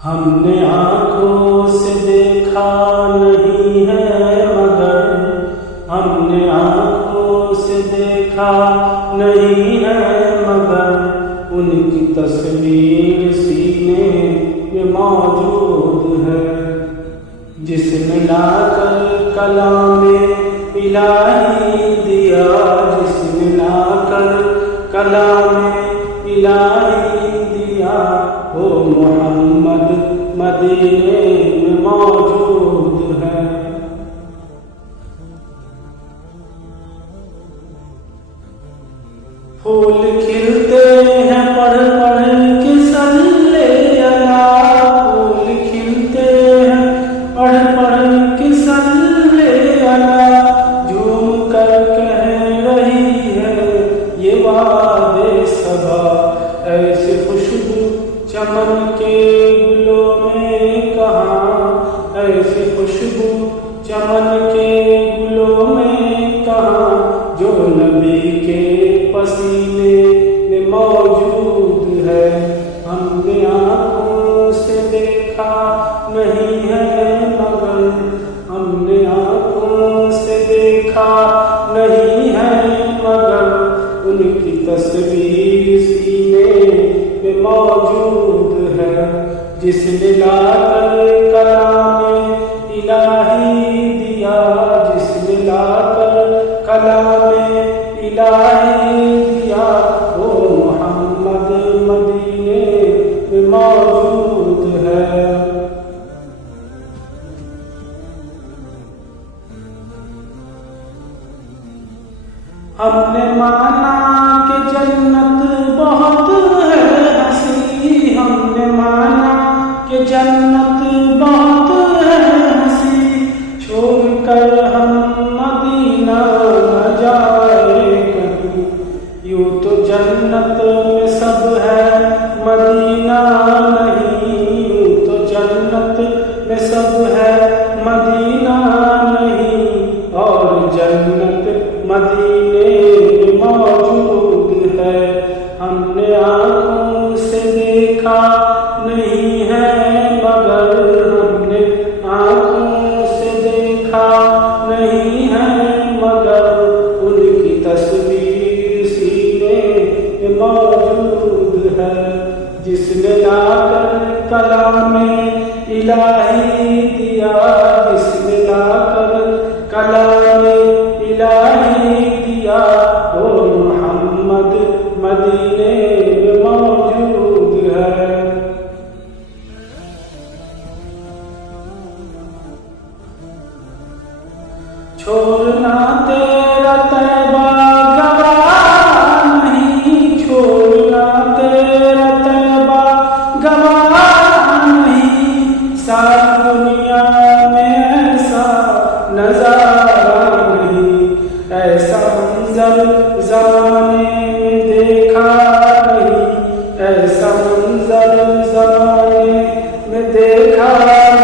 ہم نے آنکھوں سے دیکھا نہیں ہے مگر ہم نے آنکھوں سے دیکھا نہیں ہے مگر ان کی تصویر سینے میں موجود ہے، جس نے لا کر کلام الہی دیا، جس نے لا کر کلام الہی دیا، وہ محمد مدینے میں موجود ہے۔ پھول کھلتے ہیں پڑھ پڑھ کے صلی اللہ، پھول کھلتے ہیں پڑھ پڑھ کے صلی اللہ، جھوم کر کہہ رہی ہے یہ وادِ صبا، ایسے خوشبو چمن کے گلوں میں کہاں، ایسے خوشبو چمن کے گلوں میں کہاں، جو نبی کے پسینے میں موجود ہے۔ ہم نے آنکھوں سے دیکھا نہیں ہے مگر ہم نے آنکھوں سے دیکھا نہیں ہے مگر ان کی تصویر سینے میں موجود ہے، جس نے لا کر کلام الہی دیا، جس نے لا کر کلام الہی دیا، وہ محمد مدینے میں موجود ہے۔ ہم نے مانا کہ جنت بہت ہے ہنسی، ہم نے مانا کہ جنت بہت ہے ہنسی، چھوڑ کر ہم مدینہ نہ جائے کہیں، یوں تو جنت میں سب ہے مدینہ نہیں، یوں تو جنت میں سب ہے مدینہ نہیں، اور جنت مدینے میں موجود ہے۔ ہم نے آنکھوں سے دیکھا نہیں ہے مگر ہم نے آنکھوں سے دیکھا نہیں ہے مگر ان کی تصویر سینے میں موجود ہے، جس نے لا کر کلام الہی دیا، جس نے لا کر کلام الہی دیا، وہ محمد مدینے میں موجود ہے۔ چھوڑنا تیرا طیبہ گوارا نہیں، چھوڑنا تیرا طیبہ گوارا نہیں، ساری دنیا میں ایسا نظارہ نہیں، ایسا منظر زمانے میں دیکھا نہیں، ایسا منظر زمانے میں دیکھا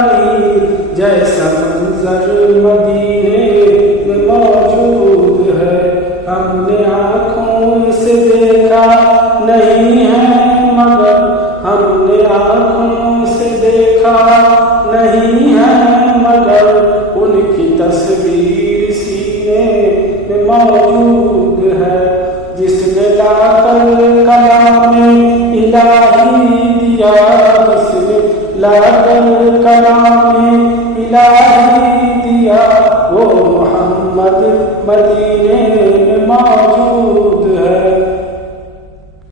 نہیں، جیسا منظر مدینے میں موجود ہے۔ ہم نے آنکھوں سے دیکھا نہیں ہے مگر ہم نے آنکھوں سے دیکھا نہیں ہے مگر ان کی تصویر سینے میں موجود ہے، جس نے لا کر کلام الہی دیا، جس نے لا کر کلام الہی دیا، وہ محمد مدینے میں موجود ہے۔